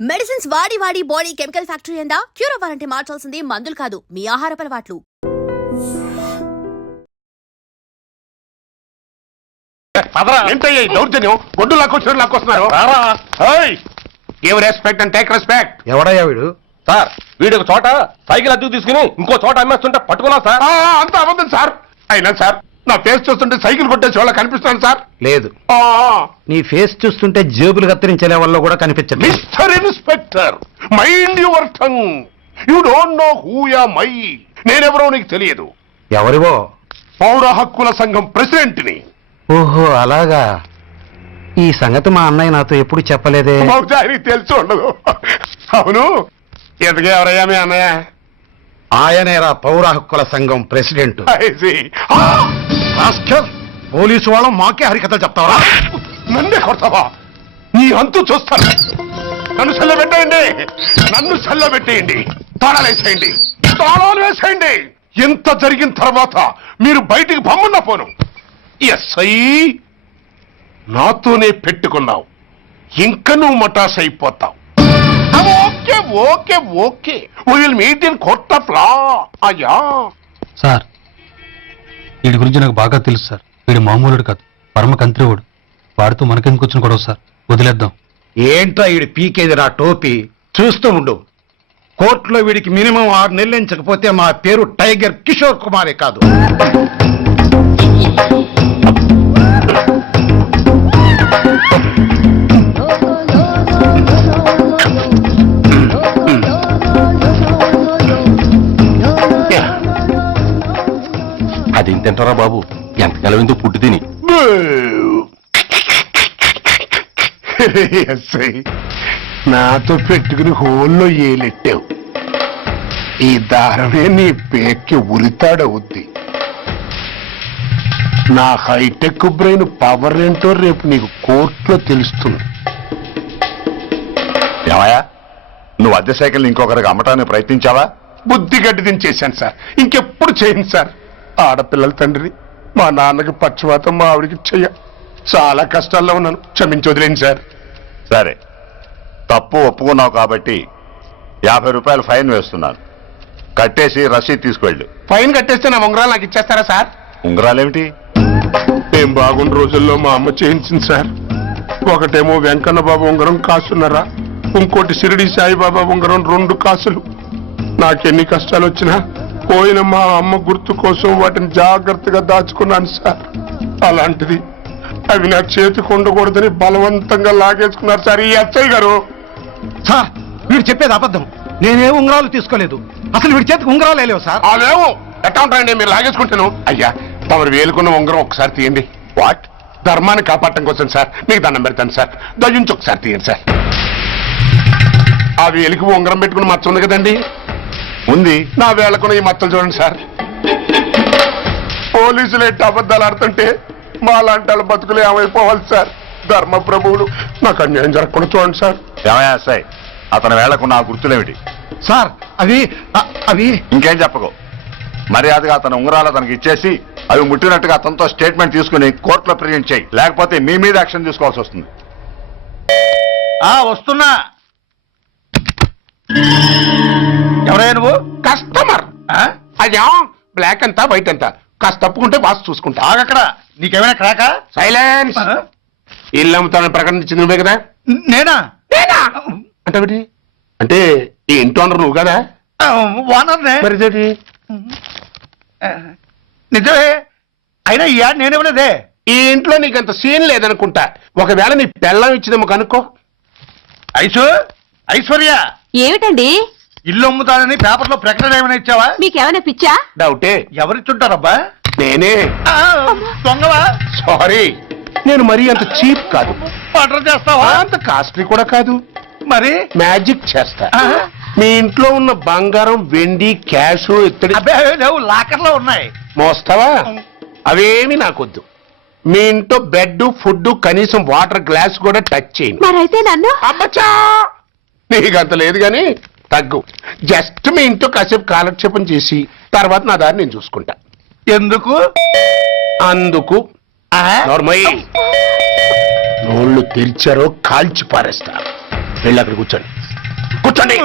Medicines వాడి వాడి body chemical factory అయిందా? క్యూర్ అవ్వాలంటే మార్చాల్సింది మందులు కాదు, మీ ఆహారపు అలవాట్లు. దౌర్జన్యం గొడ్డు లాక్కొస్తున్నారు. Respect and take respect. ఎవడయ్యా వీడు? సార్ వీడు ఒక చోట సైకిల్ అద్దెకు తీసుకుని ఇంకో చోట అమ్మేస్తుంటే పట్టుకున్నా సార్. అంత అబద్ధం సార్. అయినా సార్ నా ఫేస్ చూస్తుంటే సైకిల్ కొట్టేసి వాళ్ళ కనిపిస్తాను సార్. లేదు, నీ ఫేస్ చూస్తుంటే జేబులు కత్తిరించే లెవెల్లో కూడా కనిపించదు. Mister inspector, mind your tongue. You don't know who am I. నేనెవరో నీకు తెలియదు. ఎవరివో? పౌర హక్కుల సంఘం ప్రెసిడెంట్ ని. ఓహో అలాగా. ఈ సంగతి మా అన్నయ్య నాతో ఎప్పుడు చెప్పలేదే. బహుశా ఆయనకి తెలిసి ఉండదు. అవును, ఎదుగు ఎవరయ్యా మీ అన్నయ్య? ఆయనేరా పౌర హక్కుల సంఘం ప్రెసిడెంట్. పోలీసు వాళ్ళం మాకే హరికథలు చెప్తావా? నన్నే కొడతావా? నీ అంతు చూస్తాను. నన్ను సెల్లబెట్టేయండి, నన్ను సెల్లబెట్టేయండి. తాళాలు వేసేయండి, తాళాలు వేసేయండి. ఎంత జరిగిన తర్వాత మీరు బయటికి పమ్మున్న పోను. ఎస్ఐ నాతోనే పెట్టుకున్నావు, ఇంక నువ్వు మటాస్ అయిపోతావు. Okay okay okay, will meet in court of law. అయ్యా సార్, వీడి గురించి నాకు బాగా తెలుసు సార్. వీడు మామూలుడు కాదు, పరమ కంత్రివుడు. వాడితో మనకెందుకు వచ్చిన గొడవ సార్, వదిలేద్దాం. ఏంట్రా వీడి పీకేది నా టోపీ? చూస్తూ ఉండు. కోర్టులో వీడికి మినిమం 6 నెలలు ఎంచకపోతే మా పేరు టైగర్ కిషోర్ కుమారే కాదు. అది తింటారా బాబు, ఎంతకాలం ఎందుకు పుట్టి తిని. ఎస్ఐ నాతో పెట్టుకుని హోల్లో ఏలెట్టావు. ఈ దారమే నీ పేక్కి ఉరితాడవుద్ది. నా హైటెక్ బ్రెయిన్ పవర్ ఏంటో రేపు నీకు కోర్టులో తెలుస్తుంది. ఏమయ్యా, నువ్వు అద్దె సైకిల్ ఇంకొకరికి అమ్మటానికి ప్రయత్నించావా? బుద్ధి గడ్డి దించేశాను సార్, ఇంకెప్పుడు చేయను సార్. ఆడపిల్లల తండ్రి, మా నాన్నకి పక్షవాతం, మా ఆవిడికి చెయ్య. చాలా కష్టాల్లో ఉన్నాను, క్షమించి వదిలేండి సార్. సరే, తప్పు ఒప్పుకున్నావు కాబట్టి 50 రూపాయలు ఫైన్ వేస్తున్నాను. కట్టేసి రసీదు తీసుకువెళ్ళు. ఫైన్ కట్టేస్తే నా ఉంగరాలు నాకు ఇచ్చేస్తారా సార్? ఉంగరాలేమిటి? ఏం బాగున్న రోజుల్లో మా అమ్మ చేయించింది సార్. ఒకటేమో వెంకన్న బాబు ఉంగరం కాసున్నరా, ఇంకోటి షిరిడి సాయిబాబా ఉంగరం 2 కాసులు. నాకెన్ని కష్టాలు వచ్చినా పోయిన మా అమ్మ గుర్తు కోసం వాటిని జాగ్రత్తగా దాచుకున్నాను సార్. అలాంటిది అవి నా చేతికి ఉండకూడదని బలవంతంగా లాగేసుకున్నారు సార్ ఈ ఎస్ఐ గారు. సార్, వీడు చెప్పేది అబద్ధం. నేనే ఉంగరాలు తీసుకోలేదు. అసలు వీడి చేతికి ఉంగరాలు లేవు సార్. అదేమో ఎట్లా ఉంటాయండి, మీరు లాగేసుకుంటాను. అయ్యా తమరు వేలుకున్న ఉంగరం ఒకసారి తీయండి. వాట్? ధర్మాన్ని కాపాడటం కోసం సార్, మీకు దండం పెడతాను సార్. దయ్యుంచి ఒకసారి తీయండి సార్. ఆ వేలికి ఉంగరం పెట్టుకుని మచ్చ ఉంది కదండి, ఉంది. నా వేళకున్న ఈ మచ్చలు చూడండి సార్. పోలీసులు ఎట్టి అబద్ధాలు ఆడుతుంటే మా లాంటి వాళ్ళ బతుకులు ఏమైపోవాలి సార్. ధర్మ ప్రభువులు, నాకు అన్యాయం జరగకుండా చూడండి సార్. ఏమయ్యా సాయి, అతని వేళకున్న ఆ గుర్తులేమిటి? సార్, అవి ఇంకేం చెప్పకు. మర్యాదగా అతని ఉంగరాలు అతనికి ఇచ్చేసి అవి ముట్టినట్టుగా అతనితో స్టేట్మెంట్ తీసుకుని కోర్టులో ప్రెజెంట్ చేయి. లేకపోతే మీ మీద యాక్షన్ తీసుకోవాల్సి వస్తుంది. వస్తున్నా. ఎవరయ్యా నువ్వు? కస్టమర్. అయ్యా బ్లాక్ అంతా వైట్ అంతా, కాస్త తప్పుకుంటే బాస్ చూసుకుంటా. ఆగక్కడ. నీకేమైనా క్రాకా? సైలెన్స్. ఇల్లు అమ్ముతానని ప్రకటించింది నువ్వే కదా? నేనా? అంటే అంటే ఈ ఇంటి ఓనర్ నువ్వు కదా? ఓనర్నే. మరి ఇదేంటి? నిజమే. అయినా ఈ యాడ్ నేనేమలేదే. ఈ ఇంట్లో నీకంత సీన్ లేదనుకుంటా. ఒకవేళ నీ పెళ్ళం ఇచ్చిందేమో కనుక్కో. ఐశ్వర్య, ఏమిటండి? ఇల్లు అమ్ముతానని పేపర్లో ప్రకటన ఏమైనా ఇచ్చావా? మీకేమైనా పిచ్చా? డౌటే. ఎవరిచ్చుంటారబ్బా? నేనే. దొంగవా? సారీ, నేను మరీ అంత చీప్ కాదు. మర్డర్ చేస్తావా? అంత కాస్ట్లీ కూడా కాదు. మరి మ్యాజిక్ చేస్తా. మీ ఇంట్లో ఉన్న బంగారం, వెండి, క్యాష్, ఇత్తడి లేవు, లాకర్లో ఉన్నాయి. మోస్తావా? అవేమి నాకొద్దు. మీ ఇంట్లో బెడ్, ఫుడ్, కనీసం వాటర్ గ్లాస్ కూడా టచ్ చేయను. మరైతే నన్ను అబ్బచ్చా, నీకంత లేదు గాని తగ్గు. జస్ట్ మీ ఇంట్లో కాసేపు కాలక్షేపం చేసి తర్వాత నా దారి నేను చూసుకుంటా. ఎందుకు? అందుకు. నోళ్ళు తెరిచారో కాల్చి పారేస్తా. వెళ్ళి అక్కడ కూర్చోండి. కూర్చోండి.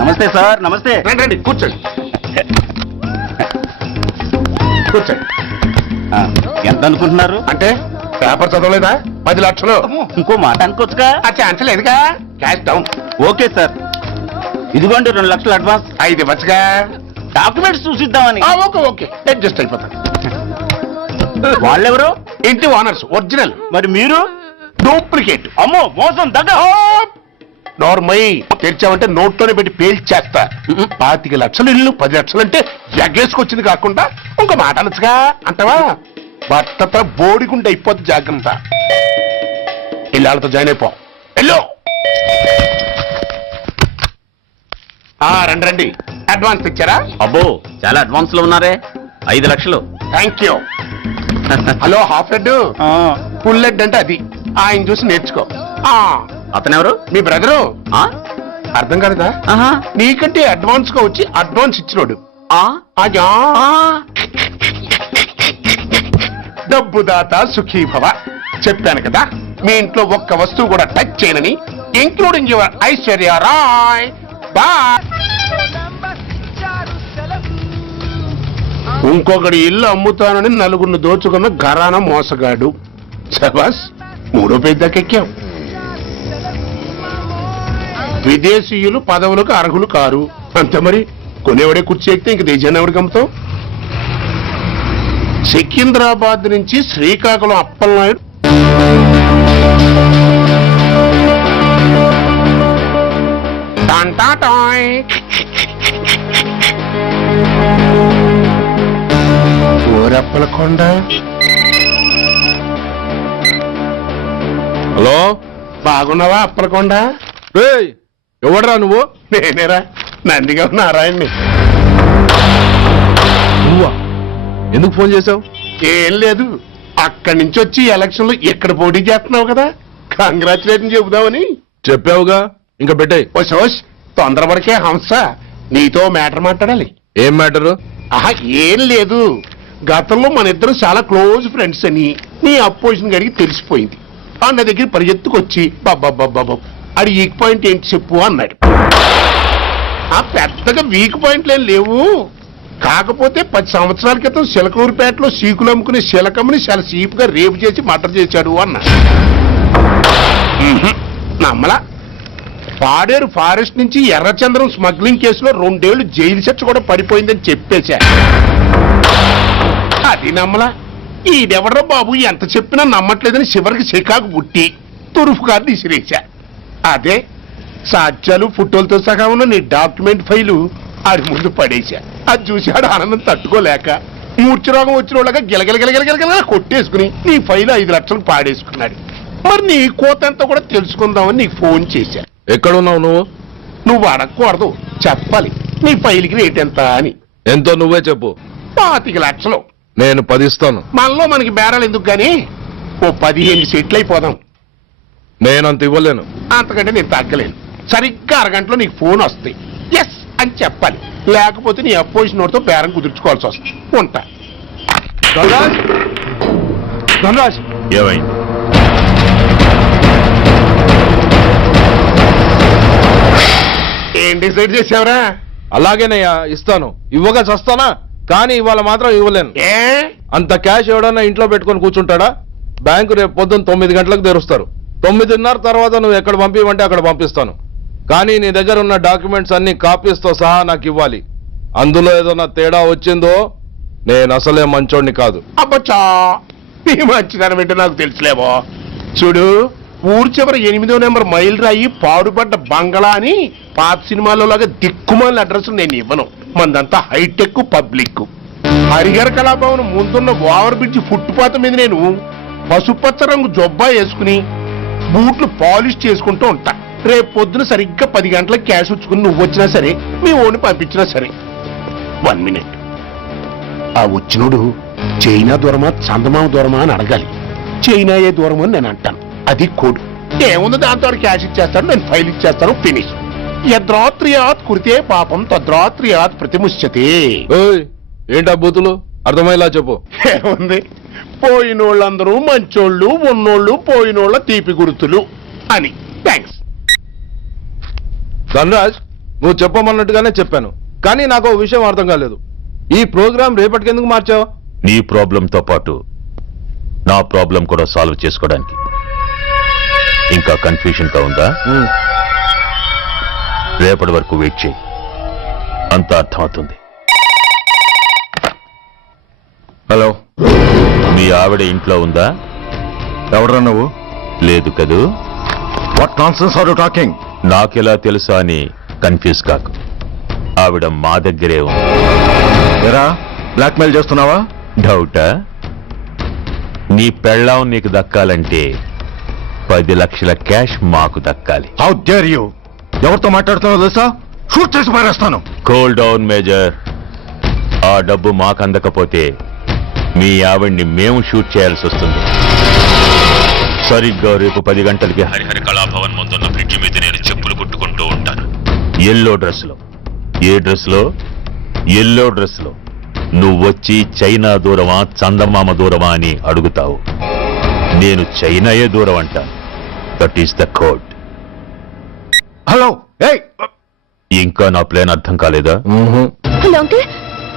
నమస్తే సార్, నమస్తే. రండి రండి కూర్చోండి. కూర్చోండి. ఎంత అనుకుంటున్నారు? అంటే పేపర్ చదవలేదా? 10 లక్షలు. ఇంకో మాట అనుకోవచ్చుగా. ఆ ఛాన్స్ లేదుగా. Cash down. ఓకే సార్, ఇదిగోండి 2 లక్షలు అడ్వాన్స్. 5 ఇవ్వచ్చుగా. డాక్యుమెంట్స్ చూసిద్దామని. ఓకే ఓకే అడ్జస్ట్ అయిపోతాను. వాళ్ళెవరు? ఇంటి ఓనర్స్ ఒరిజినల్, మరి మీరు? డూప్లికేట్. అమ్మో, మోసం, దగ్గ. నార్మల్ తెరిచామంటే నోట్లోనే పెట్టి పేల్చేస్తా. 25 లక్షలు ఇల్లు 10 లక్షలు అంటే ఎగ్గేసుకొచ్చింది కాకుండా ఇంకో మాట అనొచ్చుగా అంటావా? భర్తతో బోడిగుంటే అయిపోద్ది, జాగ్రత్త. ఇల్లాళ్ళతో జాయిన్ అయిపో. వెళ్ళు. రండి రండి. అడ్వాన్స్ ఇచ్చారా? అబ్బో, చాలా అడ్వాన్స్ లో ఉన్నారే. 5 లక్షలు. Thank you. Hello half head, full head అంటే అది. ఆయన చూసి నేర్చుకో. అతనెవరు? మీ బ్రదరు. ఆ? అర్థం కాలేదా? ఆహా. నీకంటే అడ్వాన్స్ గా వచ్చి అడ్వాన్స్ ఇచ్చినోడు. ఆ? అయ్యా, ఆ. డబ్బు దాత సుఖీభవ. చెప్పాను కదా, మీ ఇంట్లో ఒక్క వస్తువు కూడా టచ్ చేయనని, including your Aishwarya Rai. Bye. ఇంకొకటి ఇల్లు అమ్ముతానని నలుగురిని దోచుకున్న ఘరానా మోసగాడు. శబాస్, 3వ పేజీ దాకా ఎక్కాం. విదేశీయులు పదవులకు అర్హులు కారు. అంతే మరి. కొనేవాడే కుర్చీ ఎక్కితే ఇంక దేశాన్ని ఎవరికి అమ్ముతాం? సికింద్రాబాద్ నుంచి శ్రీకాకుళం అప్పలనాయుడు టాంటాటాయ్. ఊరప్పలకొండ. హలో, బాగున్నావా అప్పలకొండ? ఎవడరా నువ్వు? నేనేరా, నందిగా నారాయణ్ని. నువ్వా? ఎందుకు ఫోన్ చేసావు? ఏం లేదు, అక్కడి నుంచి వచ్చి ఎలక్షన్ లో ఇక్కడ పోటీ చేస్తున్నావు కదా, కంగ్రాచులేషన్ చెబుదామని. చెప్పావుగా, ఇంకా పెట్టాయి. ఓ సోష్, తొందరపడికే హంస, నీతో మ్యాటర్ మాట్లాడాలి. ఏం మ్యాటరు? ఆహా, ఏం లేదు. గతంలో మన ఇద్దరు చాలా క్లోజ్ ఫ్రెండ్స్ అని నీ అపోజిషన్ గడికి తెలిసిపోయింది. నా దగ్గర పరిగెత్తుకొచ్చి బాబా అది వీక్ పాయింట్ ఏంటి చెప్పు అన్నాడు. పెద్దగా వీక్ పాయింట్లు ఏం లేవు, కాకపోతే 10 సంవత్సరాల క్రితం శిలకూరుపేటలో సీకులు అమ్ముకునే శిలకమ్మని చాలా సీపుగా రేపు చేసి మర్డర్ చేశాడు అన్నా. నమ్మలా. పాడేరు ఫారెస్ట్ నుంచి ఎర్రచంద్రం స్మగ్లింగ్ కేసులో 2 ఏళ్లు జైలు శిక్ష కూడా పడిపోయిందని చెప్పేశా. అది నమ్మలా. ఈడెవడో బాబు ఎంత చెప్పినా నమ్మట్లేదని చివరికి చికాకు పుట్టి తురుపు కార్డు ఇసిరేశా. అదే సాధ్యాలు ఫోటోలతో సహా ఉన్న నీ డాక్యుమెంట్ ఫైలు ఆడి ముందు పడేశా. అది చూసి ఆడు ఆనందం తట్టుకోలేక మూర్ఛరోగం వచ్చిన వాళ్ళగా గిలగిలగిలగిలగిలగిల కొట్టేసుకుని నీ ఫైలు 5 లక్షలు పాడేసుకున్నాడు. మరి నీ కోతంతా కూడా తెలుసుకుందామని నీకు ఫోన్ చేశా. ఎక్కడున్నావు నువ్వు? నువ్వు అడగకూడదు, చెప్పాలి. నీ ఫైల్కి రేట్ ఎంత అని. ఎంతో నువ్వే చెప్పు. 25 లక్షలు. నేను 10 ఇస్తాను. మనలో మనకి బేరాలు ఎందుకు గానీ ఓ 15 సెట్లు అయిపోదాం. నేనంత ఇవ్వలేను. అంతకంటే నేను తగ్గలేను. సరిగ్గా అరగంటలో నీకు ఫోన్ వస్తాయి. ఎస్ అని చెప్పాలి, లేకపోతే నీ అపోజిషన్ నోటితో బేరం కుదుర్చుకోవాల్సి వస్తుంది. ఉంటా. ధనరాజ్, ఏమైంది? ఏం డిసైడ్ చేసావురా? అలాగేనయ్యా, ఇస్తాను. ఇవ్వగా చస్తానా, కానీ ఇవాళ మాత్రం ఇవ్వలేను. ఏ అంత క్యాష్ ఎవడన్నా ఇంట్లో పెట్టుకొని కూర్చుంటాడా? బ్యాంకు రేపు పొద్దున్న 9 గంటలకు తెరుస్తారు. 9:30 తర్వాత నువ్వు ఎక్కడ పంపివంటే అక్కడ పంపిస్తాను. కానీ నీ దగ్గర ఉన్న డాక్యుమెంట్స్ అన్ని కాపీస్తో సహా నాకు ఇవ్వాలి. అందులో ఏదన్నా తేడా వచ్చిందో నేను అసలే మంచోడిని కాదు. అబ్బచ్చా, నీ మంచిదనం ఏంటో నాకు తెలుసులేవో. చూడు, ఊరు చివరి 8వ నెంబర్ మైల్ రాయి పాడుపడ్డ బంగళా అని పాత సినిమాలో లాగా దిక్కుమాల అడ్రస్ నేను ఇవ్వను. మందంతా హైటెక్ పబ్లిక్. హరిహర కళాభవన్ ముందున్న ఓవర్ బ్రిడ్జ్ ఫుట్పాత్ మీద నేను పసుపచ్చ రంగు జొబ్బా వేసుకుని బూట్లు పాలిష్ చేసుకుంటూ ఉంటా. రేపు పొద్దున సరిగ్గా 10 గంటలకు క్యాష్ వచ్చుకుని నువ్వు వచ్చినా సరే, మీ ఓన్ని పంపించినా సరే. 1 మినిట్. ఆ వచ్చినోడు చైనా దూరమా చందమామ దూరమా అని అడగాలి. చైనాయే దూరం అని నేను అంటాను. అది కోడ్. ఏముంది, దాంతో క్యాష్ ఇచ్చేస్తాను, నేను ఫైల్ ఇచ్చేస్తాను, ఫినిష్. యద్రాత్రియాత్ కురితే పాపం తద్రాత్రియాత్ ప్రతిముష్యతే. ఓయ్, ఏంటా బూతులు? అర్థమయ్యేలా చెప్పు. ఏముంది, పోయినోళ్ళందరూ మంచోళ్ళు, ఉన్నోళ్ళు పోయినోళ్ళ తీపి గుర్తులు. అని. థ్యాంక్స్. ధనరాజ్, నువ్వు చెప్పమన్నట్టుగానే చెప్పాను, కానీ నాకు ఓ విషయం అర్థం కాలేదు. ఈ ప్రోగ్రామ్ రేపటికి ఎందుకు మార్చావు? నీ ప్రాబ్లంతో పాటు నా ప్రాబ్లం కూడా సాల్వ్ చేసుకోవడానికి. ఇంకా కన్ఫ్యూజన్ గా ఉందా? రేపటి వరకు వెయిట్ చేయి, అంతా అర్థమవుతుంది. హలో, మీ ఆవిడ ఇంట్లో ఉందా? ఎవడ్రా నువ్వు? లేదు కదూ? What nonsense are you talking? నాకెలా తెలుసా అని కన్ఫ్యూజ్ కాకు. ఆవిడ మా దగ్గరే ఉంది. ఎరా, బ్లాక్మెయిల్ చేస్తున్నావా? డౌటా? నీ పెళ్ళాం నీకు దక్కాలంటే 10 లక్షల క్యాష్ మాకు దక్కాలి. How dare you? ఎవరితో మాట్లాడుతున్నావో తెలుసా? షూట్ చేసి పారేస్తాను. Cool down major. ఆ డబ్బు మాకు అందకపోతే మీ ఆవిడ్ని మేము షూట్ చేయాల్సి వస్తుంది. సరిగ్గా రేపు 10 గంటలకి హరిహర కళాభవన్ ముందున్న బ్రిడ్జి మీద నేను చెప్పులు కుట్టుకుంటూ ఉంటాను. ఎల్లో డ్రెస్ లో. ఏ డ్రెస్ లో? ఎల్లో డ్రెస్ లో. నువ్వొచ్చి చైనా దూరమా చందమామ దూరమా అని అడుగుతావు. నేను చైనాయే దూరం అంటాను. That is the code. Hello, ఏయ్! ఇంకా నా ప్లాన్ అర్థం కాలేదా? హలో అంకుల్,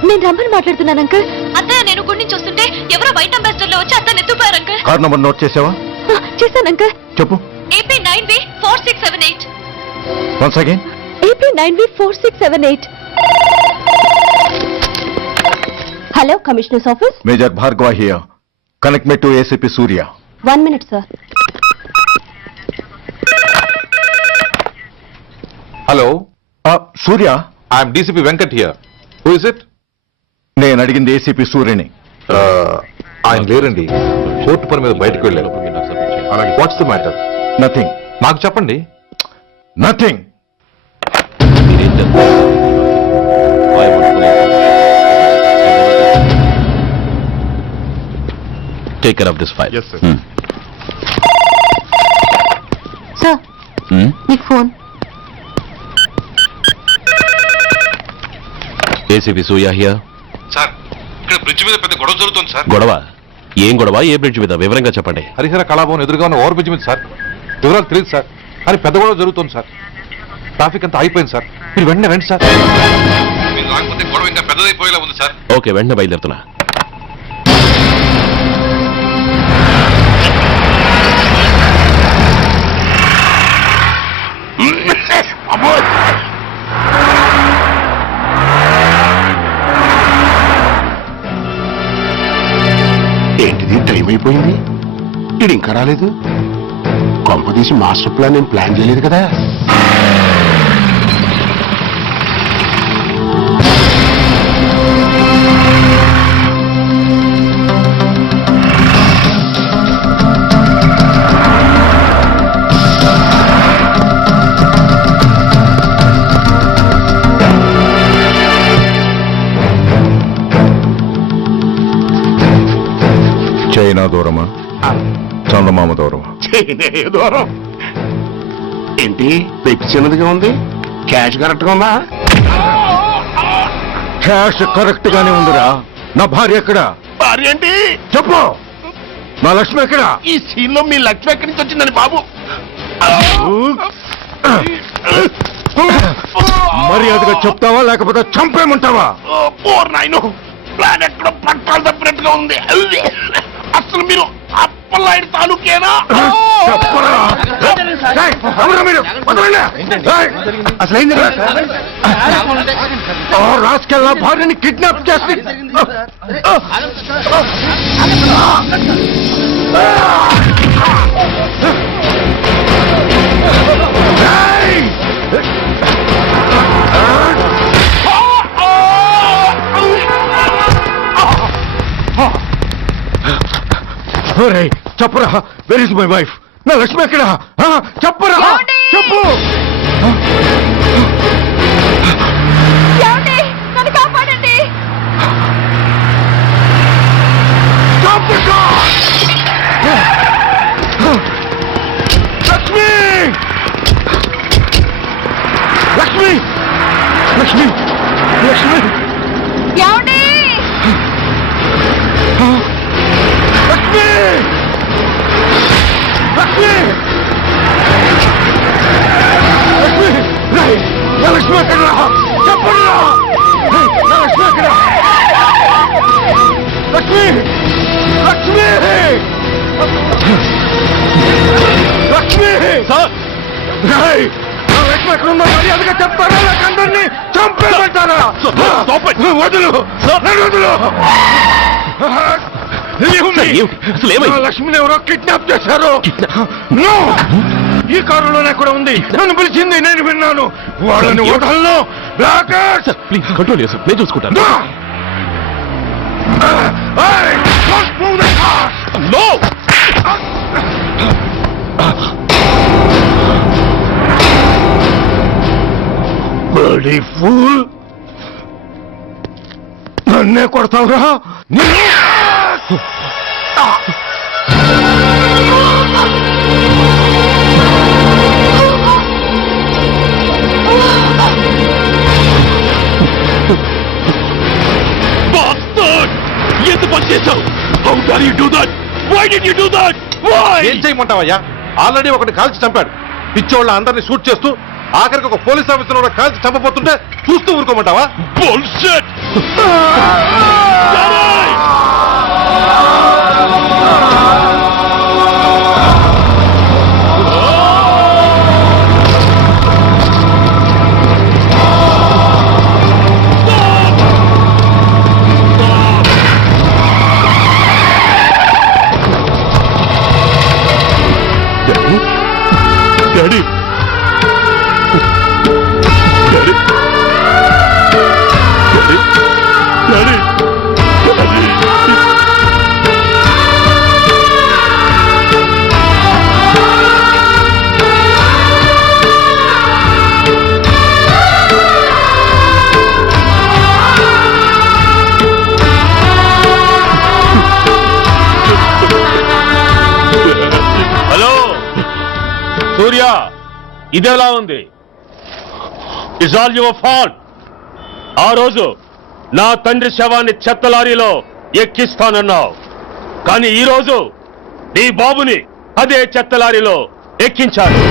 నేను రమ్మని మాట్లాడుతున్నాను అంకుల్. అత్తయ్య నేను గుడి నుంచి వస్తుంటే ఎవరో వైట్ అంబాసిడర్ లో వచ్చి అత్తని ఎత్తుపారు అంకుల్. కార్ నంబర్ నోట్ చేసావా? చేశాను అంకుల్. చెప్పు. AP 9V4678. Once again. AP 9V4678. Hello, commissioners office. Major Bhargava here. Connect me to ACP Surya. 1 minute sir. Hello, Surya, I'm DCP Venkat here. Who is it? నేను అడిగింది ACP సూర్యని. ఆయన లేరండి, court పని మీద బయటకు వెళ్ళారు. What's the matter? నథింగ్. నాకు చెప్పండి. Nothing. Take care of this file. Sir, మీకు phone. ACP Surya here. Sir, ఇక్కడ బ్రిడ్జ్ మీద పెద్ద గొడవ జరుగుతుంది సార్. గొడవ? ఏం గొడవ? ఏ బ్రిడ్జ్ మీద? వివరంగా చెప్పండి. హరిహర కళాభవన్ ఎదురుగా ఉన్న ఓవర్ బ్రిడ్జ్ మీద సార్. వివరాలు తెలియదు సార్, కానీ పెద్ద గొడవ జరుగుతుంది సార్. ట్రాఫిక్ అంతా అయిపోయింది సార్. మీరు వెంటనే రండి సార్. మీరు రాకపోతే గొడవ ఇంకా పెద్దదైపోయేలా ఉంది సార్. ఓకే, వెంటనే బయలుదేరుతున్నా. ఏంటిది, టైం అయిపోయింది, ఇది ఇంకా రాలేదు. కొంపదీసి మాస్టర్ ప్లాన్ నేను ప్లాన్ చేయలేదు కదా. చైనా దూరమా చందమామ దూరమా? ఏ దూరం ఏంటి, పెట్టి చిన్నదిగా ఉంది, క్యాష్ కరెక్ట్ గా ఉందా? క్యాష్ కరెక్ట్ గానే ఉందిరా. నా భార్య ఎక్కడ? భార్య ఏంటి? చెప్పు. నా లక్ష్మి ఎక్కడ? ఈ సీన్ లో మీ లక్ష్మి ఎక్కడి నుంచి వచ్చిందని బాబు? మర్యాదగా చెప్తావా లేకపోతే చంపేమంటావా? పోర్ నాయను, ప్లాన్ ఎక్కడో పట్టాలు తప్పినట్టుగా ఉంది. అసలు మీరు అప్పలాయుడు తాలూకేనా? చెప్పరా. ఏయ్, ఎవరు మీరు? వదలండి. ఏయ్, అసలేంది? రాసుకెళ్ళ భార్యని కిడ్నాప్ చేసి చెప్పరా. Where is my wife? నా లక్ష్మి ఎక్కడ? చెప్పరా, చెప్పు. నన్ను కాపాడండి. లక్ష్మి, లక్ష్మి, లక్ష్మి, లక్ష్మి, ఏమండి? లక్ష్మి, లక్ష్మి. ఎక్కడున్నా మర్యాదగా చెప్తారా లేక అందరినీ చంపేమంటారా? వదులు వదులు. లక్ష్మిని ఎవరో కిడ్నాప్ చేశారు. No! ఈ కారులోనే కూడా ఉంది. నన్ను పిలిచింది, నేను విన్నాను. వాళ్ళని వదలను. ప్లీజ్ కంట్రోల్ చేసి నేను చూసుకుంటాను. No! Bloody fool! నన్నే కొడతావురా? ఎంత పని చేశావు? How dare you do that? Why did you do that? Why? ఏం చేయమంటావయ్యా? ఆల్రెడీ ఒకటి కాల్చి చంపాడు. పిచ్చోళ్ళ అందరినీ షూట్ చేస్తూ ఆఖరికి ఒక పోలీస్ ఆఫీసర్ కూడా కాల్చి చంపబోతుంటే చూస్తూ ఊరుకోమంటావా? Bullshit! Daddy! Daddy! Daddy! Daddy! Hello Surya, ఇదెలా ఉంది? It's all your fault. ఆ రోజు నా తండ్రి శవాన్ని చెత్త లారీలో ఎక్కిస్తానన్నావు, కానీ ఈ రోజు నీ బాబుని అదే చెత్త లారీలో ఎక్కించాను.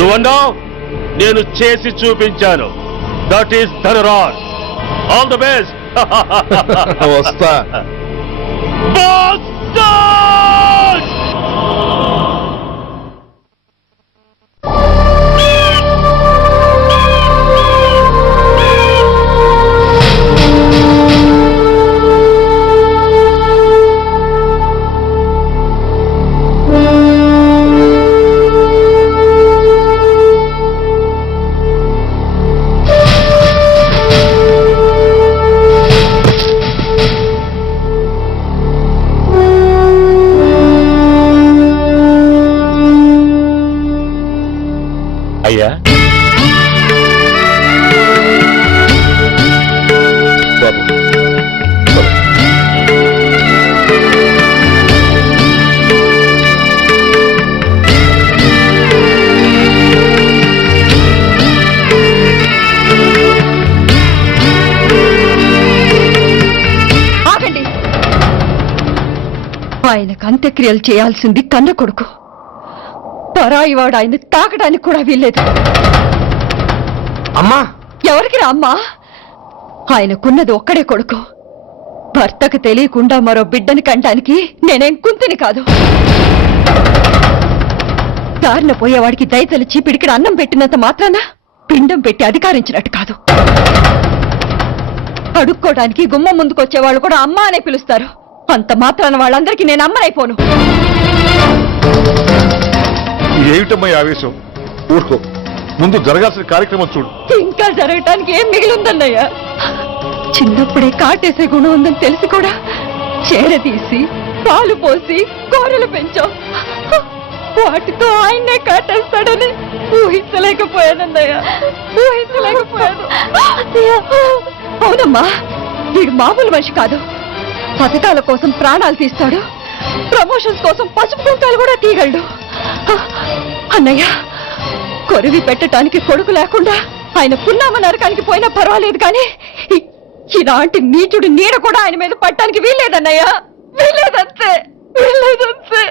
నువ్వన్నావు, నేను చేసి చూపించాను. That is Dhanraj. All the best. వస్తా. అయ్యా, ఆగండి. ఆయనకు అంత్యక్రియలు చేయాల్సింది కన్న కొడుకు. పరాయి వాడు ఆయన తాకడానికి కూడా వీల్లేదు. అమ్మా, ఎవరికి రా అమ్మా? ఆయనకున్నది ఒక్కడే కొడుకు. భర్తకు తెలియకుండా మరో బిడ్డని కంటానికి నేనేం కుంతిని కాదు. దారిన పోయేవాడికి దయతలిచి పిడికిడ అన్నం పెట్టినంత మాత్రాన పిండం పెట్టి అధికారించినట్టు కాదు. అడుక్కోవడానికి గుమ్మం ముందుకొచ్చేవాళ్ళు కూడా అమ్మ అనే పిలుస్తారు. అంత మాత్రాన వాళ్ళందరికీ నేను అమ్మనైపోను. ఏమిటమ్మా ఆవేశం? ఊరుకో, ముందు జరగాల్సిన కార్యక్రమం చూడు. ఇంకా జరగటానికి ఏం మిగిలిందన్నయ్యా? చిన్నప్పుడే కాటేసే గుణం ఉందని తెలిసి కూడా చేరదీసి పాలు పోసి కూరలు పెంచాం. వాటితో ఆయన్నే కాటేస్తాడని ఊహించలేకపోయానన్నయ్యా, ఊహించలేకపోయాను. అవునమ్మా, వీడు మామూలు మనిషి కాదు. పథకాల కోసం ప్రాణాలు తీస్తాడు, ప్రమోషన్స్ కోసం పసుపు కుంకాలు కూడా తీయగలడు. అన్నయ్య, కొరివి పెట్టడానికి కొడుకు లేకుండా ఆయన పున్నామ నరకానికి పోయినా పర్వాలేదు, కానీ ఇలాంటి నీచుడు నీడ కూడా ఆయన మీద పట్టడానికి వీల్లేదన్నయ్య, వీల్లేదంతే, వీల్లేదంతే.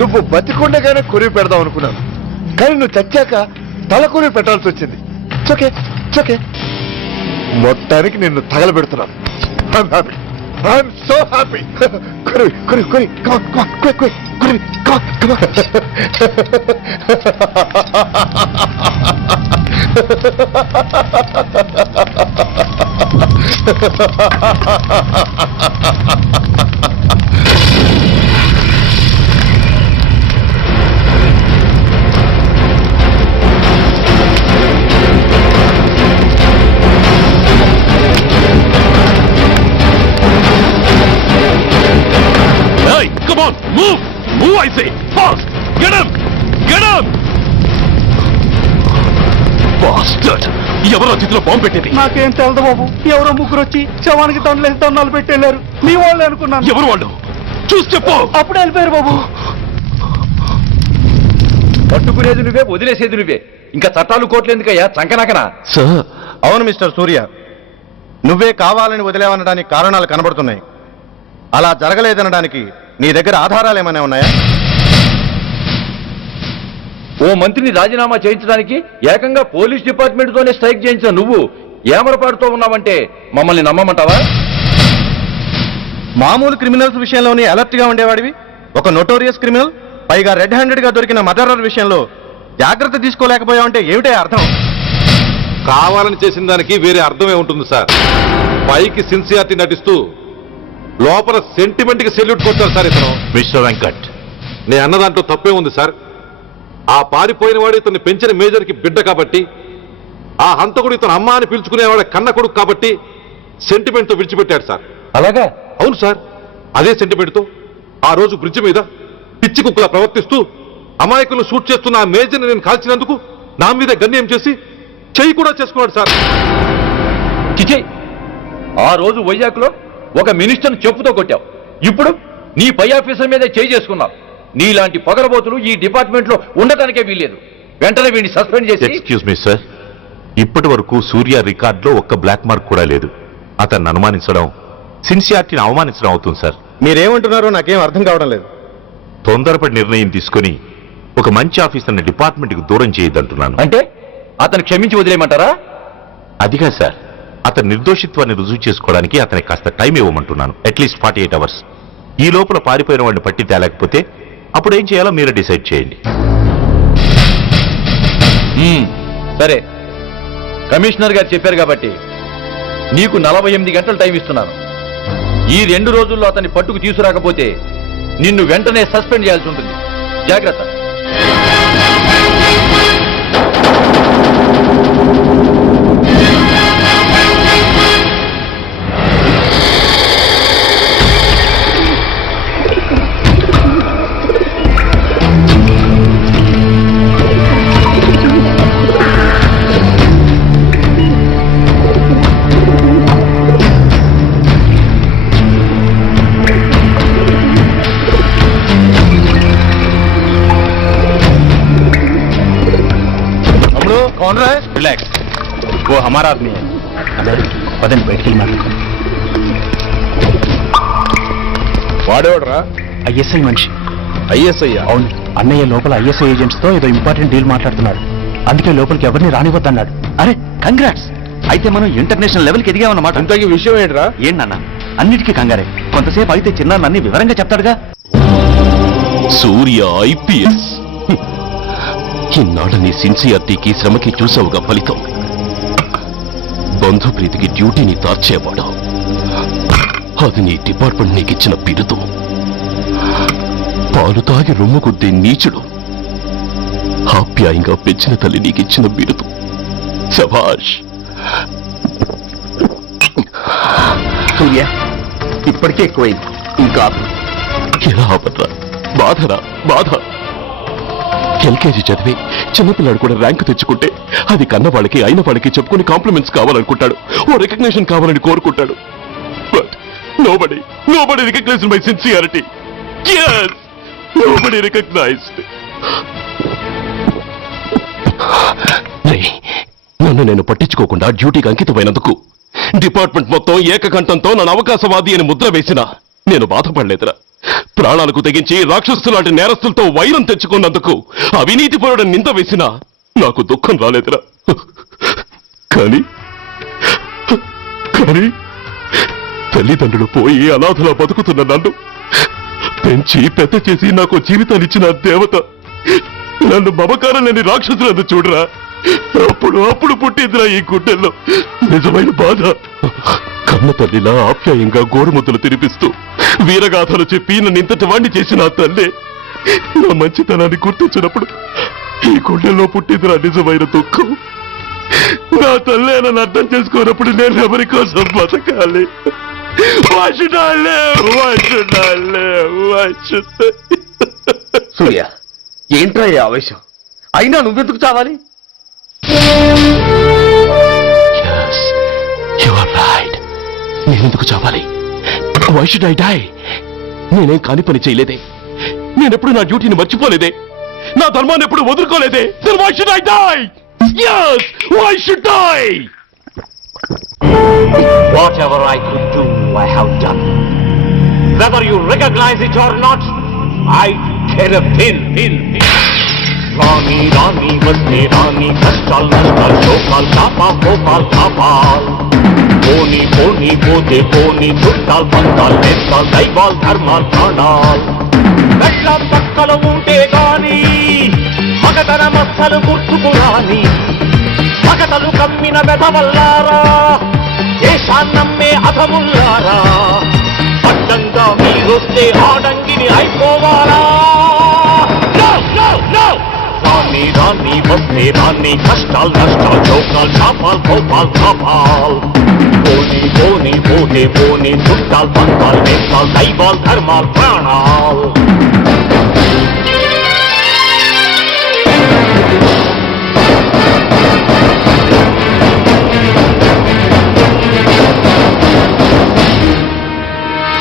నువ్వు బతికుండగానే కొరివి పెడదాం అనుకున్నాను, కానీ నువ్వు చచ్చాక తల కొరివి పెట్టాల్సి వచ్చింది. చోకే చోకే మొత్తానికి నిన్ను తగలబెడుతున్నాను. I'm so happy. కొరివి కొరివి కొరివి కొరివి కొరివి Hey, come on, move! Move, I say! Fast! Get him! Get him! Bastard! ఎవరో చేతిలో బాంబు పెట్టేది? నాకేం తెలదు బాబు. ఎవరో ముగ్గురు వచ్చి శవానికి దండలేసి దండాలు పెట్టేశారు. మీ వాళ్ళే అనుకున్నాను. ఎవరు వాళ్ళు? చూసి చెప్పు! అప్పుడే వెళ్ళిపోయారు బాబు. పట్టుకునేది నువ్వే, వదిలేసేది నువ్వే. ఇంకా చట్టాలు కోట్లు ఎందుకయ్యా చంకనాకనా? సార్, అవును మిస్టర్ సూర్య, నువ్వే కావాలని వదిలేవనడానికి కారణాలు కనబడుతున్నాయి. అలా జరగలేదనడానికి నీ దగ్గర ఆధారాలు ఏమైనా ఉన్నాయా? ఓ మంత్రిని రాజీనామా చేయించడానికి ఏకంగా పోలీస్ డిపార్ట్మెంట్ తోనే స్ట్రైక్ చేయించిన నువ్వు ఏమరపాటుతో ఉన్నావంటే మమ్మల్ని నమ్మమంటావా? మామూలు క్రిమినల్స్ విషయంలోనే అలర్ట్ గా ఉండేవాడివి, ఒక నోటోరియస్ క్రిమినల్, పైగా రెడ్ హ్యాండెడ్ గా దొరికిన మర్డరర్ విషయంలో జాగ్రత్త తీసుకోలేకపోయావంటే ఏమిటే అర్థం? కావాలని చేసిన దానికి వేరే అర్థమే ఉంటుంది సార్. పైకి సిన్సియారిటీ నటిస్తూ లోపల సెంటిమెంట్ కి సెల్యూట్ కొట్టారు సార్ ఇతను. మిస్టర్ వెంకట్, నేను అన్న దాంట్లో తప్పే ఉంది సార్. ఆ పారిపోయిన వాడు ఇతన్ని పెంచిన మేజర్ కి బిడ్డ కాబట్టి, ఆ హంతకుడు ఇతను అమ్మ అని పిలుచుకునేవాడు కన్న కొడుకు కాబట్టి సెంటిమెంట్ తో విడిచిపెట్టాడు సార్. అలాగా? అవును సార్, అదే సెంటిమెంట్ తో ఆ రోజు బ్రిడ్జ్ మీద పిచ్చి కుక్కలా ప్రవర్తిస్తూ అమాయకులను షూట్ చేస్తున్న ఆ మేజర్ని నేను కాల్చినందుకు నా మీద గన్యం చేసి చెయ్యి కూడా చేసుకున్నాడు సార్. చిచే, ఆ రోజు వైజాగ్లో ఒక మినిస్టర్ని చెప్పుతో కొట్టావు, ఇప్పుడు నీ పై ఆఫీసర్ మీదే చేయి చేసుకున్నావు. నీలాంటి పొగరబోతులు ఈ డిపార్ట్మెంట్ లో ఉండటానికే వీల్లేదు. వెంటనే వీడిని సస్పెండ్ చేసి. ఎక్స్క్యూజ్ మీ సార్, ఇప్పటి వరకు సూర్య రికార్డులో ఒక్క బ్లాక్ మార్క్ కూడా లేదు. అతన్ని అనుమానించడం సిన్సియారిటీని అవమానించడం అవుతుంది సార్. మీరేమంటున్నారో నాకేం అర్థం కావడం లేదు. తొందరపడి నిర్ణయం తీసుకుని ఒక మంచి ఆఫీసర్ని డిపార్ట్మెంట్కి దూరం చేయొద్దంటున్నాను. అంటే అతను క్షమించి వదిలేయమంటారా? అదిగా సార్, అతని నిర్దోషిత్వాన్ని రుజువు చేసుకోవడానికి అతనికి కాస్త టైం ఇవ్వమంటున్నాను. At least 48 hours. ఈ లోపల పారిపోయిన వాడిని పట్టి తేలేకపోతే అప్పుడు ఏం చేయాలో మీరే డిసైడ్ చేయండి. సరే, కమిషనర్ గారు చెప్పారు కాబట్టి నీకు 48 గంటలు టైం ఇస్తున్నాను. ఈ 2 రోజుల్లో అతన్ని పట్టుకు తీసుకురాకపోతే నిన్ను వెంటనే సస్పెండ్ చేయాల్సి ఉంటుంది. జాగ్రత్త. कौन रहा है? रिलैक्स, वो हमारा आदमी है. पदन बैठ के मार. వాడేవాడరా? ఐఎస్ఐ మనిషి. ఐఎస్ఐ? అవును, అన్నయ్య లోపల ఐఎస్ఐ ఏజెంట్స్ తో ఏదో ఇంపార్టెంట్ డీల్ మాట్లాడుతున్నాడు. అందుకే లోపలికి ఎవరిని రానివ్వద్దన్నాడు. అరే కంగ్రాట్స్, అయితే మనం ఇంటర్నేషనల్ లెవెల్కి ఎదిగామన్నమాట. ఇంతకీ విషయం ఏంట్రా? ఏంటన్నా అన్నిటికీ కంగారే. కొంతసేపు అయితే చిన్న అన్ని వివరంగా చెప్తాడుగా. సూర్య ఐపీఎస్, ఇన్నాళ్ళ నీ సిన్సియారిటీకి శ్రమకి చూసావుగా ఫలితం. బంధుప్రీతికి డ్యూటీని తార్చేవాడు. అది నీ డిపార్ట్మెంట్ నీకిచ్చిన బిరుదు. పాలు తాగి రొమ్ము కొద్దే నీచుడు ఆప్యాయంగా పెంచిన తల్లి నీకిచ్చిన బిరుదు. శభాష్. సూర్య, ఇప్పటికే ఎక్కువైంది, ఇంకా ఎలా ఆపట్రా? బాధరా బాధ. ఎల్కేజీ చదివి చిన్నపిల్లాడు కూడా ర్యాంకు తెచ్చుకుంటే అది కన్నవాళ్ళకి అయిన వాళ్ళకి చెప్పుకుని కాంప్లిమెంట్స్ కావాలనుకుంటాడు, ఓ రికగ్నిషన్ కావాలని కోరుకుంటాడు. But nobody recognized my sincerity. yes, nobody recognized. నన్ను నేను పట్టించుకోకుండా డ్యూటీకి అంకితమైనందుకు డిపార్ట్మెంట్ మొత్తం ఏకకంఠంతో నన్ను అవకాశవాది అని ముద్ర వేసినా నేను బాధపడలేదురా. ప్రాణాలకు తెగించి రాక్షసు లాంటి నేరస్తులతో వైరం తెచ్చుకున్నందుకు అవినీతిపరుడు నింద వేసినా నాకు దుఃఖం రాలేదురా. కానీ తల్లిదండ్రులు పోయి అనాథలా బతుకుతున్న నన్ను పెంచి పెద్ద చేసి నాకు జీవితాన్నిచ్చిన దేవత నన్ను మమకారం లేని రాక్షసులను చూడరా. అప్పుడు పుట్టిందిరా ఈ గుడ్డెల్లో నిజమైన బాధ. కన్న తల్లిలా ఆప్యాయంగా గోరుముద్దలు తినిపిస్తూ వీరగాథలు చెప్పి నన్ను ఇంతటి వాణ్ణి చేసిన ఆ తల్లే నా మంచితనాన్ని గుర్తించినప్పుడు ఈ గుండెల్లో పుట్టిందిరా నిజమైన దుఃఖం. నా తల్లే నన్ను అర్థం చేసుకోనప్పుడు నేను ఎవరి కోసం బతకాలి? సూర్య, ఏంట్రా ఈ ఆవేశం? అయినా నువ్వెందుకు చావాలి? నేనెందుకు చావాలి? Why should I die? నేనేం కాని పని చేయలేదే, నేనెప్పుడు నా డ్యూటీని మర్చిపోలేదే, నా ధర్మాన్ని ఎప్పుడు వదులుకోలేదే. Then why should I die? Yes, why should I? Whatever I could do, I have done. Whether you recognize it or not, I care a pin. Rani, vaste Rani, kastal, shokal, tapal. Poni, pote, chuttal, pantal, nestal, daival, dharmal, pranal. Vellam pakkala unte gaani, magadana massalu gurtuku raani. Magatalu kammina bedavallaara, దేశాన్నమ్మే అధముల్లారా. అడ్డంగా మీరొస్తే ఆడంగిని అయిపోవాలా? రాని వస్తే రాని, కష్టాలు నష్టాలు, చౌకాలు చాపాల్, కోపాల్ కాపాల్. పోని పోతే చుట్టాలు, పంతాలు, నేస్తాలు, దైవాల్, ధర్మాల్, ప్రాణాల్.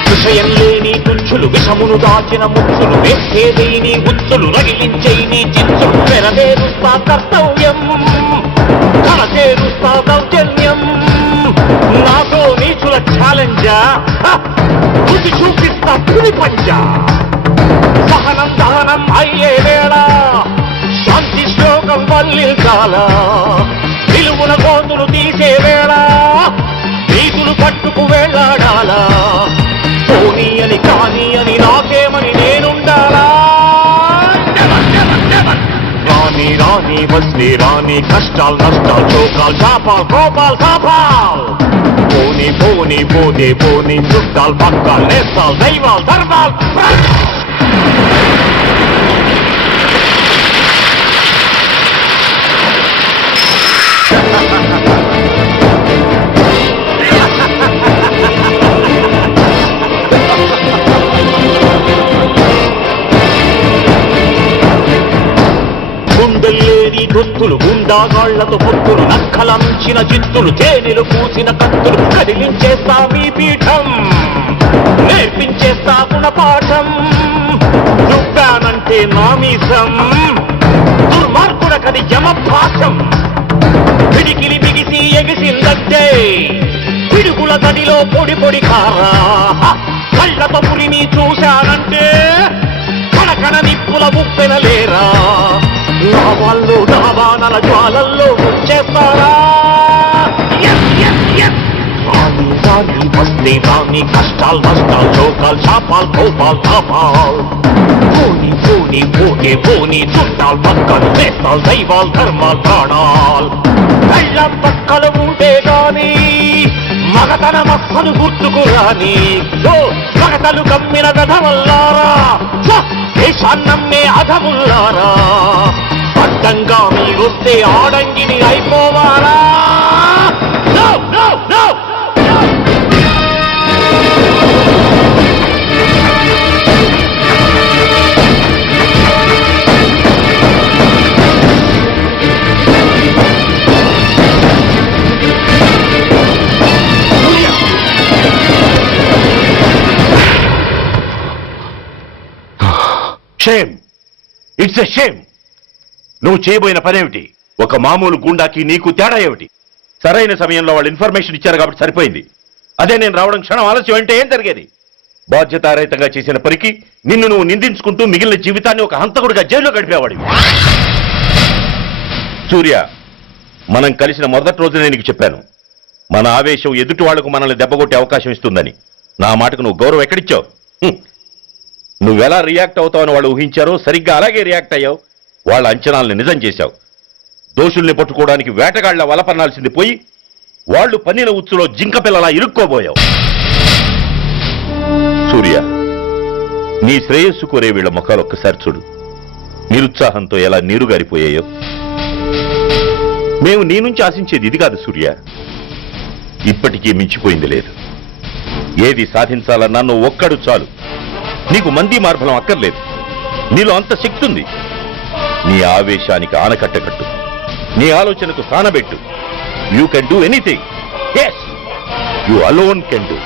విషయం లేని తుచ్చులు, విషమును దాచిన ముచ్చులు, వేస్తేదేని ఉచ్చులు, రగిలించేని చిచ్చులు. నెరవేరుస్తా కర్తవ్యం, కనచేరుస్తా దౌర్జన్యం. నాతో నీచుల ఛాలెంజా, రుచి చూపిస్తా పులి పంజా. సహనం దహనం అయ్యే వేళ, శాంతి శ్లోకం వల్లించాల. నిలువున కోతులు తీసే వేళ, నీతులు పట్టుకు వేళ్లాడాలా. పోనీ అని కానీ అని నాకేమని నేనుండాలా? రాని వస్తే రాని, కష్టాలు నష్టాలు, చోకాలు చాపాల్, కోపాల్ కాపాల్. పోని పోతే చుట్టాలు, పక్కాలు, నేస్తాలు, దైవాలు, ధర్మాలు. గుండెల్లేని దొత్తులు, గుండాగాళ్లతో పొత్తులు, నక్కలంచిన చిత్తులు, తేనెలు పూసిన కత్తులు. కదిలించేస్తా మీ పీఠం, నేర్పించేస్తా గుణపాఠం. దుఃఖానంటే నామీసం, దుర్మార్గుడకది యమపాఠం. పిడికిలి బిగిసి ఎగిసిందంటే పిడుగుల గడిలో పొడి కారా. కళ్ళతో పులిని చూశానంటే కనకన నిప్పుల ఉప్పెనలేరా. నా వాళ్ళు నా బాణల జ్వాలల్లో వచ్చేస్తారా. రాని వస్తే రాని, కష్టాలు నష్టాలు, చోకాలు చాపాల్, కోపాల్ కాపాల్. పోని పోతే చుట్టాలు, పక్కలు, నేస్తాలు, దైవాల్, ధర్మాల్, ప్రాణాల్. కళ్ళ పక్కలు ఉంటే గాని మగతన మస్సలు గుర్తుకు రాని. మగతలు కమ్మిన గధవల్లారా, దేశాన్నమ్మే అధముల్లారా. అడ్డంగా మీరొస్తే ఆడంగిని అయిపోవాలా? Shame, it's a shame. నువ్వు చేయబోయిన పనేమిటి? ఒక మామూలు గుండాకి నీకు తేడా ఏమిటి? సరైన సమయంలో వాళ్ళు ఇన్ఫర్మేషన్ ఇచ్చారు కాబట్టి సరిపోయింది. అదే నేను రావడం క్షణం ఆలస్యం అంటే ఏం జరిగేది? బాధ్యతారహితంగా చేసిన పనికి నిన్ను నువ్వు నిందించుకుంటూ మిగిలిన జీవితాన్ని ఒక హంతకుడిగా జైల్లో గడిపేవాడివి. సూర్య, మనం కలిసిన మొదటి రోజు నేను నీకు చెప్పాను, మన ఆవేశం ఎదుటి వాళ్లకు మనల్ని దెబ్బకొట్టే అవకాశం ఇస్తుందని. నా మాటకు నువ్వు గౌరవం ఎక్కడిచ్చావు? నువ్వెలా రియాక్ట్ అవుతావని వాళ్ళు ఊహించారో సరిగ్గా అలాగే రియాక్ట్ అయ్యావు. వాళ్ళ అంచనాలను నిజం చేశావు. దోషుల్ని పట్టుకోవడానికి వేటగాళ్ల వలపన్నాల్సింది పోయి వాళ్ళు పన్నిన ఉచ్చులో జింక పిల్లలా ఇరుక్కోబోయావు. సూర్య, నీ శ్రేయస్సు కోరే వీళ్ల ముఖాలు ఒక్కసారి చూడు. నిరుత్సాహంతో ఎలా నీరుగారిపోయాయో. మేము నీ నుంచి ఆశించేది ఇది కాదు సూర్య. ఇప్పటికీ మించిపోయింది లేదు. ఏది సాధించాలన్నా నువ్వు ఒక్కడు చాలు. నీకు మంది మార్బలం అక్కర్లేదు. నీలో అంత శక్తి ఉంది. నీ ఆవేశానికి ఆనకట్ట కట్టు. నీ ఆలోచనకు స్థానబెట్టు. You can do anything. Yes, you alone can do.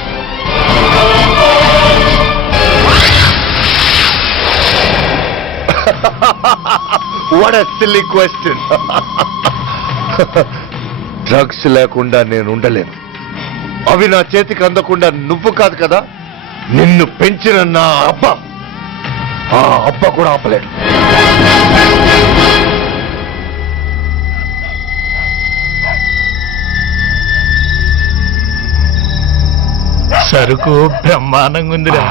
What a silly question. Drugs లేకుండా నేను ఉండలేను. అవి నా చేతికి అందకుండా నువ్వు కాదు కదా, నిన్ను పెంచిన నా అబ్బ, ఆ అబ్బ కూడా ఆపలేడు. సరుకు బ్రహ్మాండంగా ఉందిరా.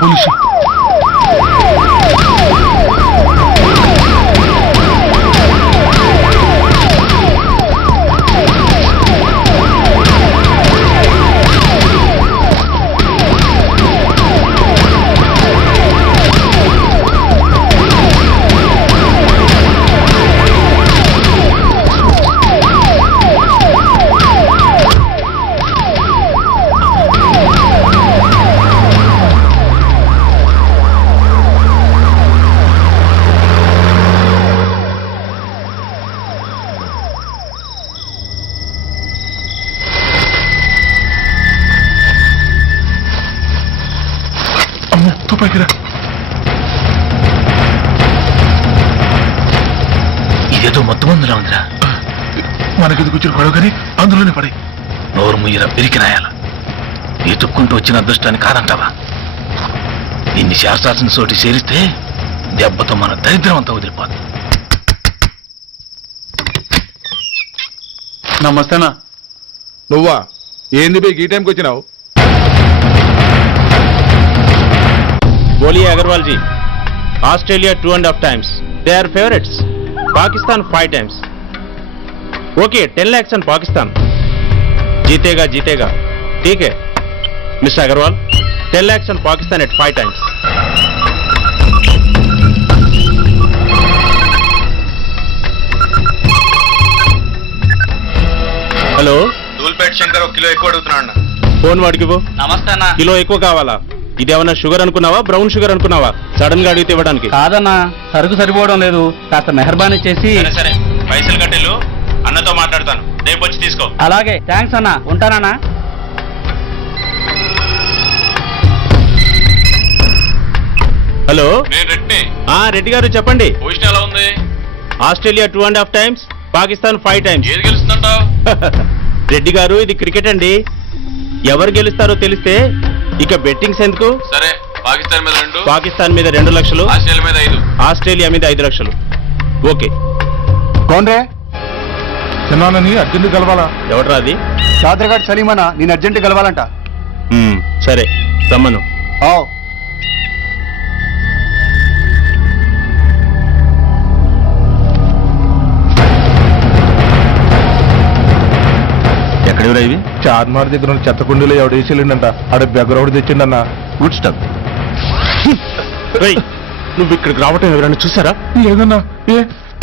పోలీసు ఇదేదో మొత్తం అందులో ఉందిరా. మనకెందుకు వచ్చిన గొడవ కానీ అందులోనే పడి నోరు ముయ్యరా పిరికినాయాల. ఎత్తుక్కుంటూ వచ్చిన అదృష్టాన్ని కాదంటావా? ఇన్ని శాస్త్రాసిన చోటి చేరిస్తే దెబ్బతో మన దరిద్రం అంతా వదిలిపోదు. నమస్తేనా. నువ్వా? ఏంది బే ఈ టైంకి వచ్చినావు? बोलिए Agarwal ji. Australia 2.5 times. They are favorites. Pakistan 5 times. Okay, 10 lakhs on Pakistan. जीतेगा जीतेगा. ठीक है mister Agarwal. 10 lakhs on Pakistan at 5 times. Hello, Dhoolpet Shankar ఒక కిలో ఎక్కువ అడుగుతున్నాడు. ఫోన్ వాడికి నమస్తే అన్న. కిలో ఎక్కువ కావాలా? ఇదేమన్నా షుగర్ అనుకున్నావా, బ్రౌన్ షుగర్ అనుకున్నావా? సడన్ గా అడిగితే ఇవ్వడానికి కాదన్నా, సరుకు సరిపోవడం లేదు. కాస్త మెహర్బానీ చేసి. సరే, పైసలు కట్టెలు అన్నతో మాట్లాడతాను. రేపు వచ్చి తీసుకో. అలాగే, థ్యాంక్స్ అన్న. ఉంటానన్నా. హలో, నేను రెడ్డి. రెడ్డి గారు చెప్పండి. పొజిషన్ ఎలా ఉంది? Australia 2.5 times, Pakistan 5 times. ఏది గెలుస్తుందంటావు? రెడ్డి గారు, ఇది క్రికెట్ అండి. ఎవరు గెలుస్తారో తెలిస్తే ఇక బెట్టింగ్స్ ఎందుకు? సరే, పాకిస్తాన్ మీద 2, పాకిస్తాన్ మీద 2 లక్షలు, ఆస్ట్రేలియా మీద 5, ఆస్ట్రేలియా మీద 5 లక్షలు. ఓకే. కోన్రే? చిన్నానని అర్జెంట్ కలవాలా? ఎవట్రా అది? చాద్రగాడ్ సలీమానా, నేను అర్జెంట్ కలవాలంట. సరే, రమ్మను. ఎక్కడెవరా ఇవి? చార్మార్ దగ్గర ఉన్న చెత్త కుండీలో ఎవడు వేసేళ్ళంట. ఆడ బెగరౌడు తెచ్చిండన్న. Good stuff. నువ్వు ఇక్కడికి రావటం ఎవరైనా చూసారా? లేదన్నా. ఏ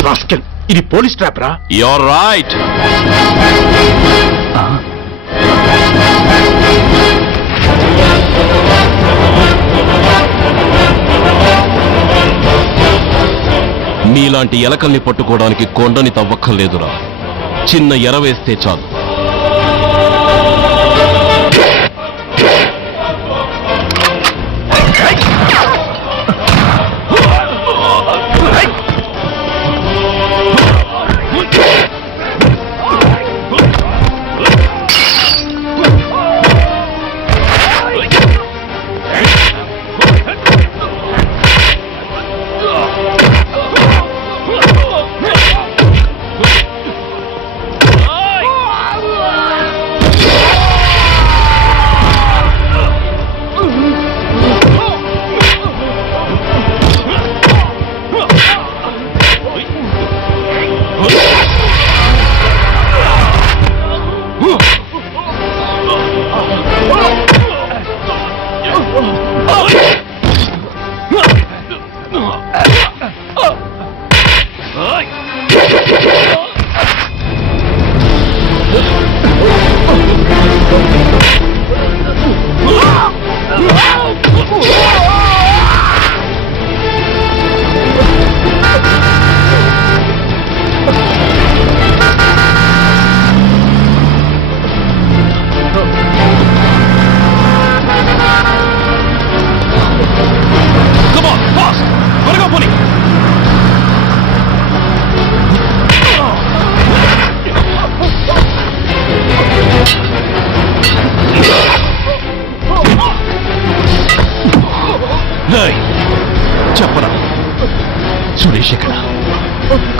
రాస్కెల్, ఇది పోలీస్ ట్రాప్ రా. You're right. నీలాంటి ఎలకల్ని పట్టుకోవడానికి కొండని తవ్వక్కర్లేదురా. చిన్న ఎర వేస్తే చాలు.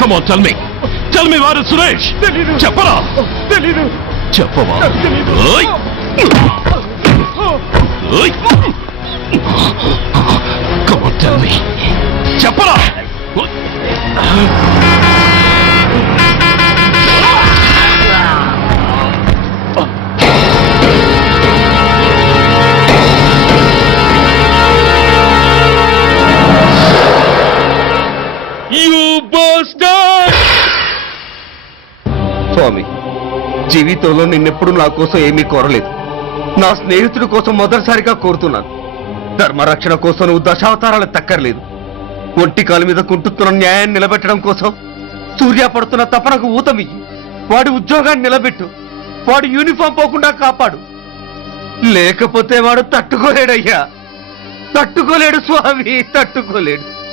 Come on, tell me. Tell me where is Suresh? చెప్పరా? చెప్పవా? ఓయ్! ఓయ్! Come on, tell me. చెప్పరా? స్వామి, జీవితంలో నిన్నెప్పుడు నా కోసం ఏమీ కోరలేదు. నా స్నేహితుడి కోసం మొదటిసారిగా కోరుతున్నాను. ధర్మరక్షణ కోసం నువ్వు దశావతారాలు తక్కర్లేదు. ఒంటి కాలు మీద కుంటుతున్న న్యాయాన్ని నిలబెట్టడం కోసం సూర్య పడుతున్న తపనకు ఊతమియ్యి. వాడి ఉద్యోగాన్ని నిలబెట్టు. వాడి యూనిఫామ్ పోకుండా కాపాడు. లేకపోతే వాడు తట్టుకోలేడయ్యా, తట్టుకోలేడు స్వామి, తట్టుకోలేడు.